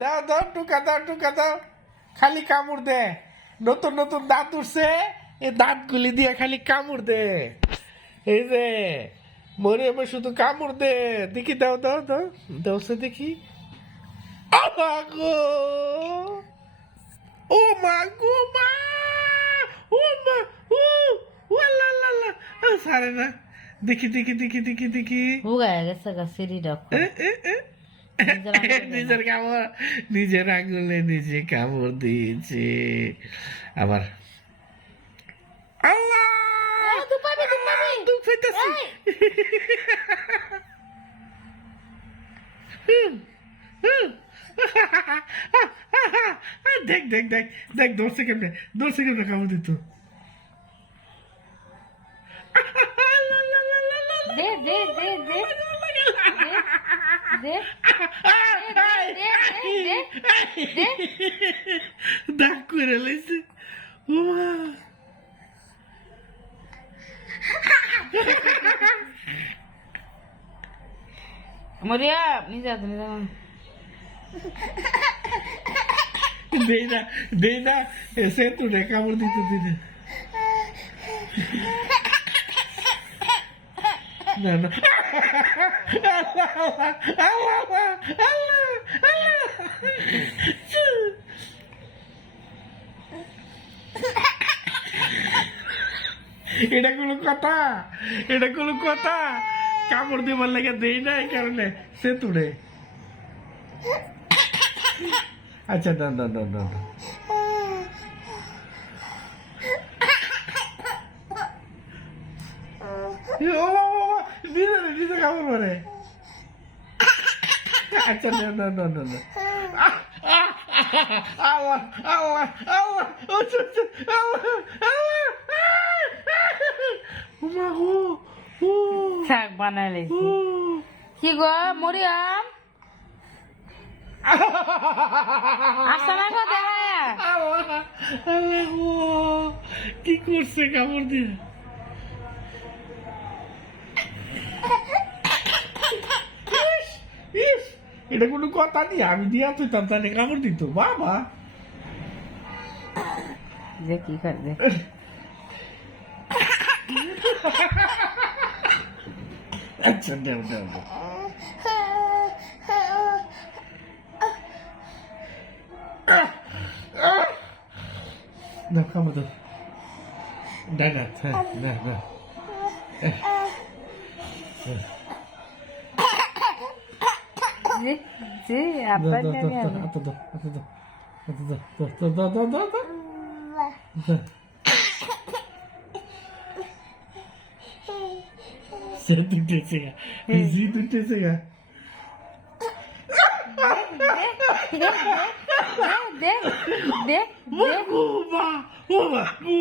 দাও দাও টুকা দাও টুকা দাও। খালি কামড় দে। নতুন নতুন দাঁত উঠছে। এই দাঁতগুলি দিয়ে খালি কামড় দে। এই যে মরিয়মে শুধু কামড় দে। দেখি দাও দাও দাও। দাও সে দেখি। ও মা গো মা! ও মা ও ও লা লা লা। ও সারে না। দেখি দেখি দেখি দেখি দেখি। হুগায় গেছে গা সিঁড়ি ডক এ, এ, এ। নিজের কামড় নিজের আঙুলে নিজে কামড় দিয়েছে আবার দুঃখ। দেখ দেখ দেখ দেখ দশ সেকেন্ডে দশ সেকেন্ডে কামড় দিত দে দে দে দে দে দাগ করে লাইছে উমা মরিয়া নিজে হাতে নিজে দেই না দেই না এসে তো রে কামড় দিতে দিনে না না আল্লাহ আল্লাহ আল্লাহ এটা কোনো কথা, এটা কোনো কথা কামড় দিবার লাগে দেই না এই কারণে সে তুড়ে আচ্ছা না না না না। ও নিজে নিজে কামড় মারে আচ্ছা না না না না না। আল্লাহ আল্লাহ ও ও। শাক ও। লাইছি কি গো মরিয়াম? আসা দেখা আল্লাহ আল্লাহ কি করছে কামড় দিয়ে? এটা কোনো কথা নেই আমি দিয়া তুই তার কামড় দিত। বাবা। যে কি করবে? আচ্ছা দেও দেও। না কামড় দাও। না না না না যে যে দাও, আব্বা দাও, দাও, জানি দাও, হাতে দাও, হাতে দাও, হাতে দাও, দাও, দাও, দাও, দাও, দাও, দাও। সে দুটেছে গা জি দুটেছে গা দে দে দে ও মা ও মা ও